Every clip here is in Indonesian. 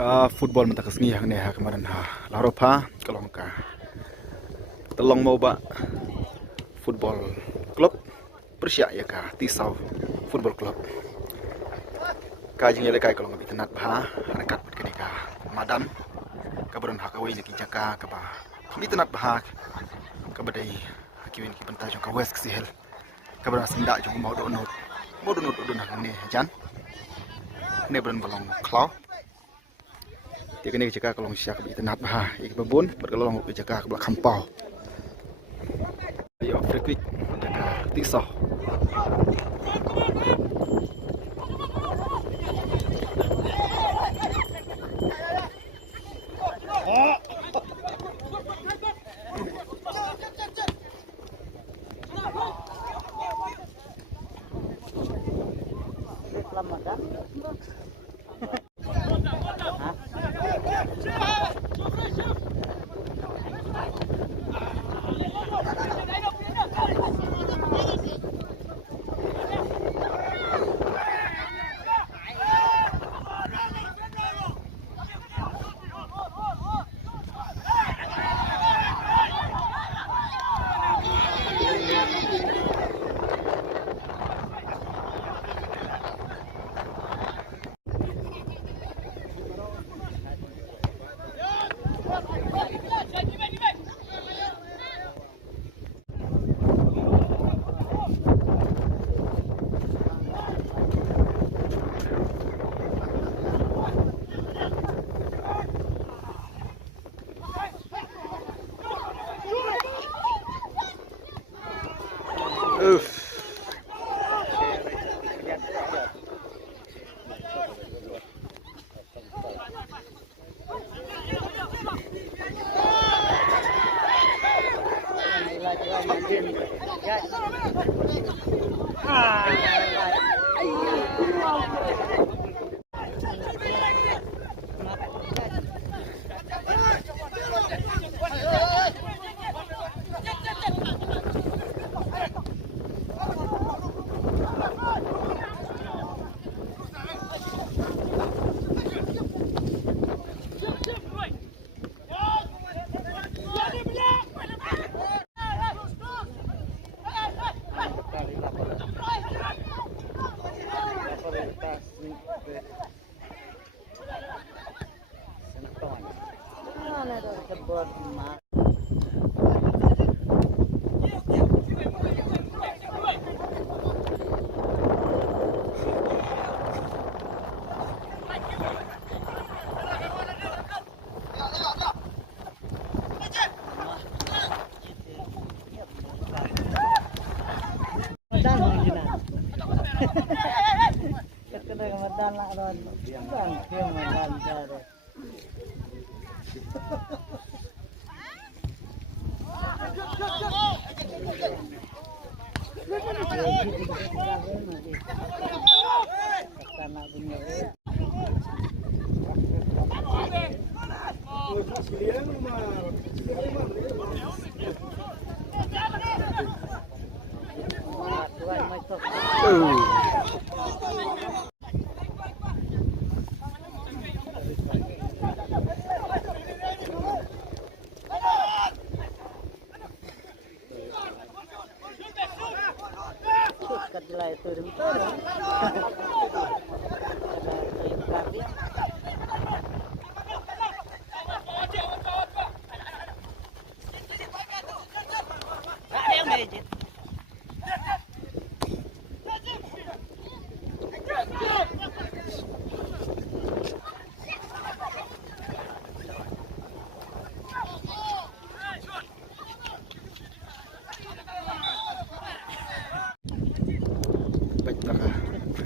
Ka football mata kesni hang ne ha kemarin ha laropa kalong ka telong mau ba football club Persia ya ka Tisau football club ka jing ele kai kalong bi tenat ba harakat kini ka madam ka beron ha ka wei ki jaka ka ba bi tenat ba ka badai hakiwin ki banta jong ka west sihel ka beron sinda jong mau do not do hang ne jan ne beron balong klau dia kena jaga kalau siap ke tenat bah, ik babun berkelong ke jaga ke belakang kampau. Ayo free kick jaga Tisau.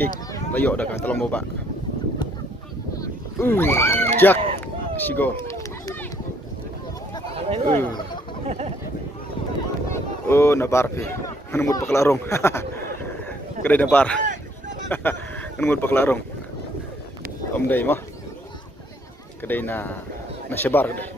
kick layok dah tolong mau pak. Jak si gol. Oh nabar pi. Menumut paklarong. Kedai nabar. Menumut paklarong. Om dai mah. Kedai na sebar kedai.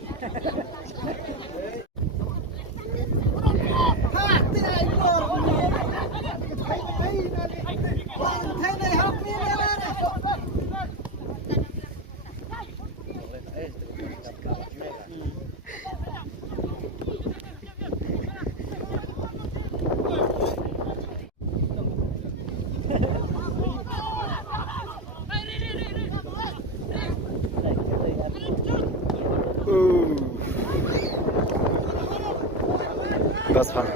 That's fun.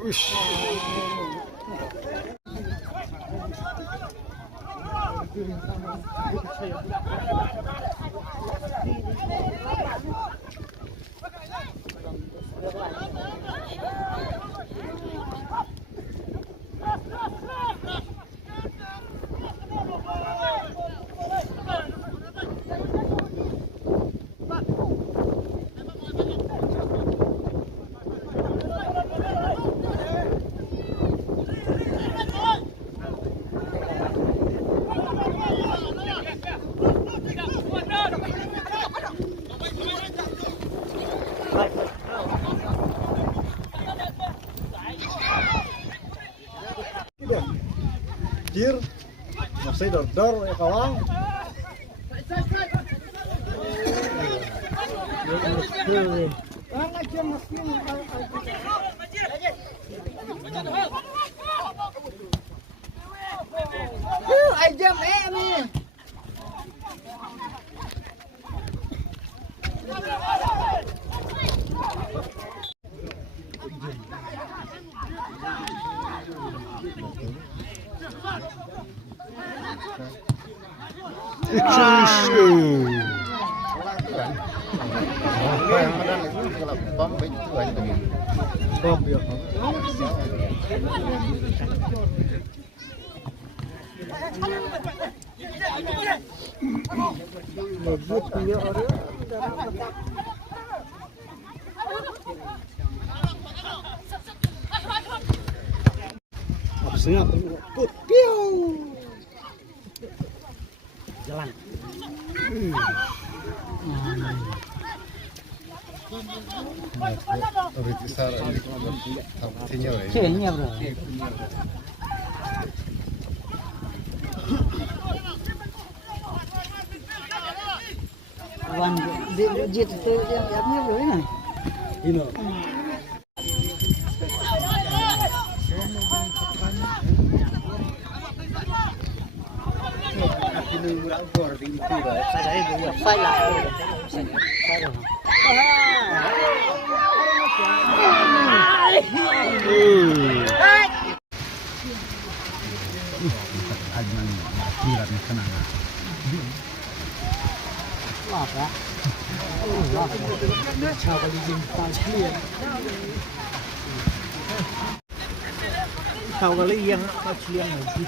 Ush. Jir, masih dor ya kawan. Siap, jalan. Besar senior ya. Senior bro. Wan dia tu apa bro ini? Ino. Kau kali yang kecil lagi.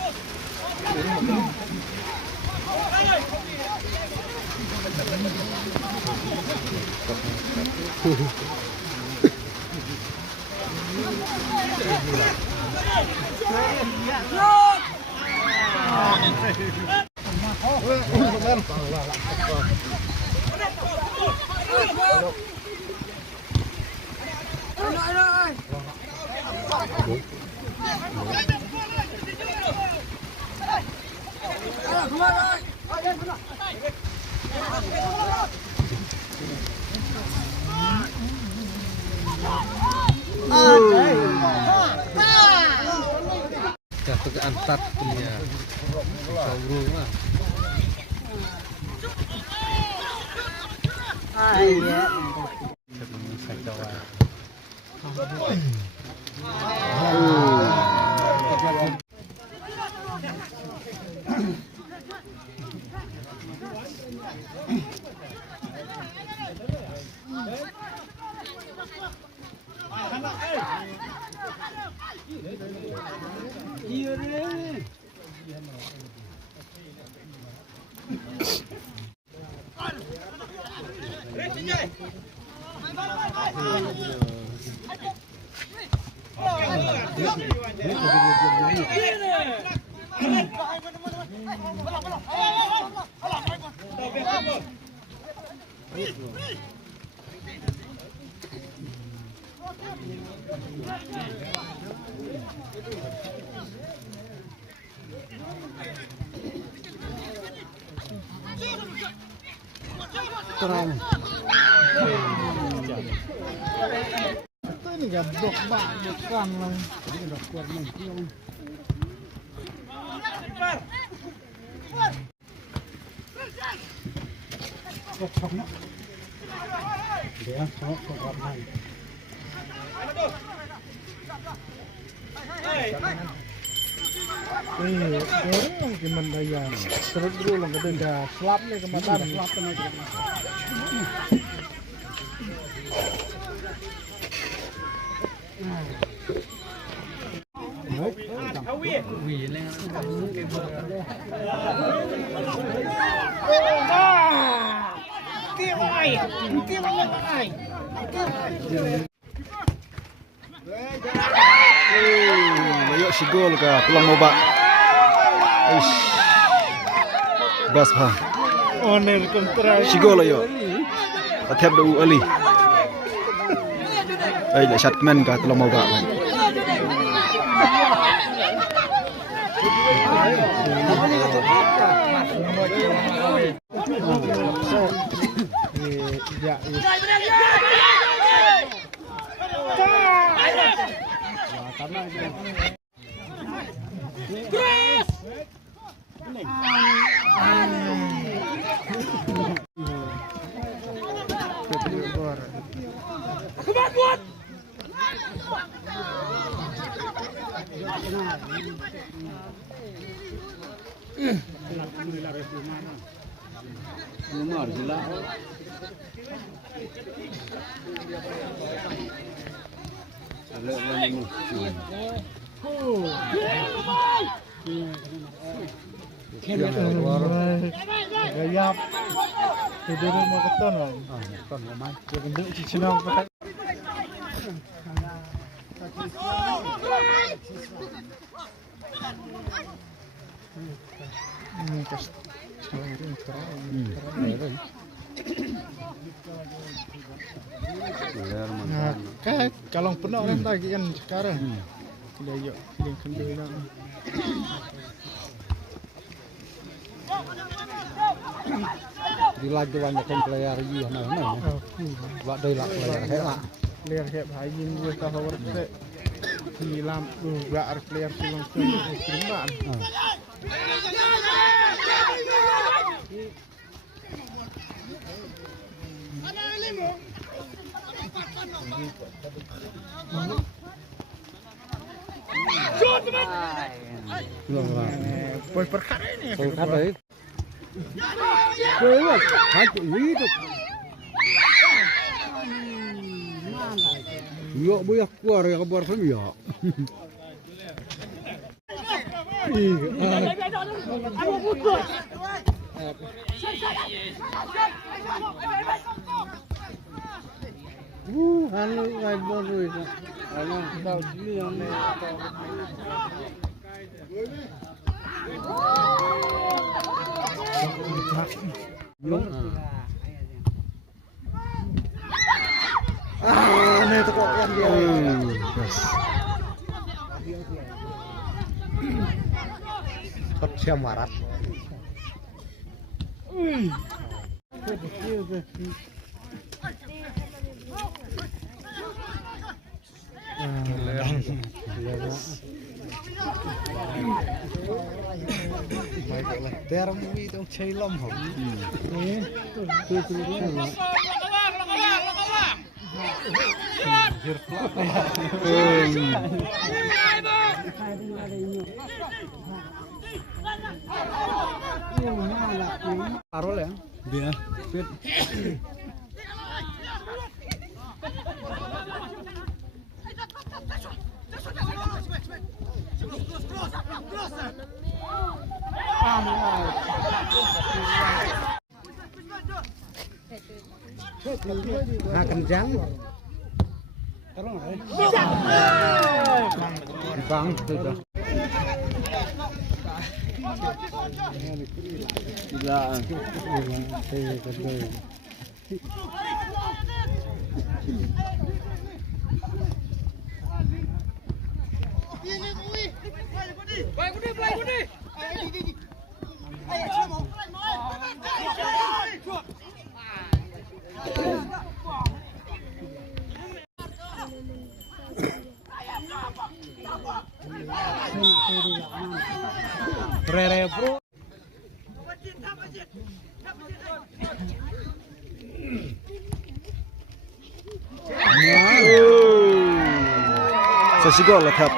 Jatuh ke antat punya saurung lah. Iya. Terang. Ini gabok banget kan lah. Ini udah kuat nanti. Sok-soknya. Dia sok apa? Gimana ya? Terus dulu lang ada slap nih kemana? Slap aja. Ayo si gol ka tulang moba. Ish. Bas ha. Oner kontra. Si gol ayo. Atep do ali. Ay la shot man ka tulang moba. Ya. Gayap. Tidur mau keton lah. Keton memang. Gendut cicinong pakai. Ini kas. Nah, kan kalau penuh kan lagi kan sekarang. Dia yuk yang kendali nak. Di lagi banyak player iya nah. Buat đây là player hết ạ. Player hẹp hai yin dia tahu orang di lam dua player silang silang Poin perkara ini. Perkara đấy. Chơi hai chữ lý được. Yo boleh keluar ya kabar film ya. Halo, gabor itu. Halo, tahu sini yang ni. Ini tu kok yang dia. Kecil marat. Terang itu chơi lom hổng. Parol ya? Dia. Fit. Nah, kencang. Tolong deh. Bang, sudah. Gila. Rere bro. Sesigol lahครับ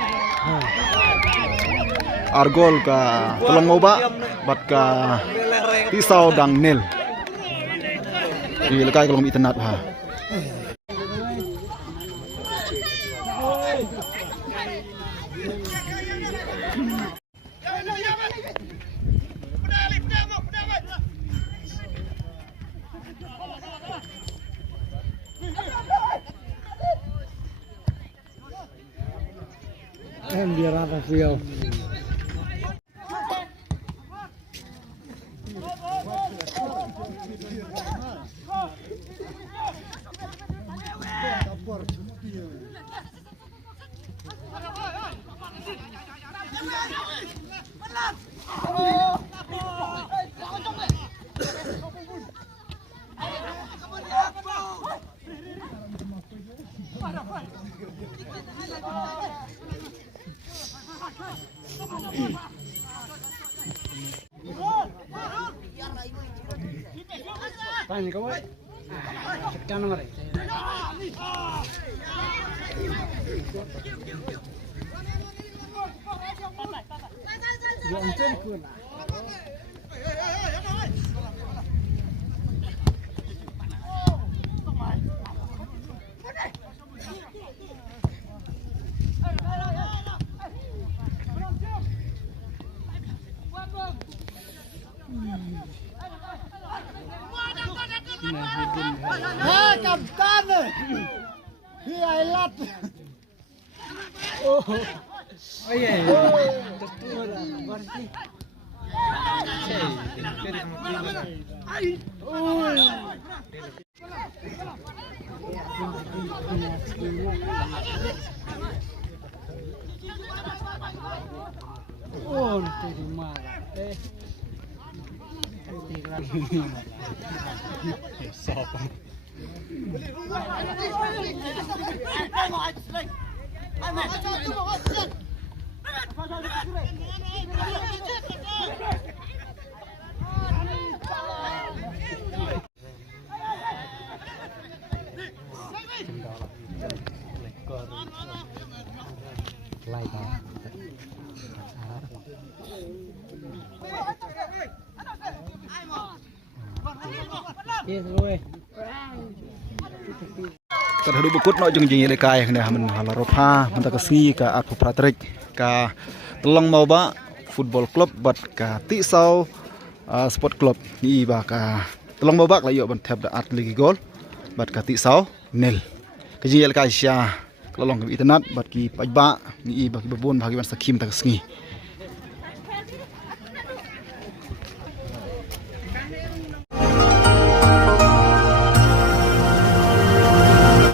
Argol ka Telong Moba bat ka Tisau dang nil. Di lekai kalau internet ha. Biar apa feel? Tanya kau, sekian nomor. Hei, kapten! Highlight. Oh iya. Oh, di mana? Sopo. Kada hadu bukut no jeng jeng kai ne man halaropa man ta si ka at pratrik ka telong mau ba football club bat ka ti sau sport club ni ba ka telong mau ba la yo ban thep da at ligi gol bat ka ti sau nil ka jeng kai sha kelong ka internet bat ki paj ba ni ba ki babon ba ki ban sakim ta sngi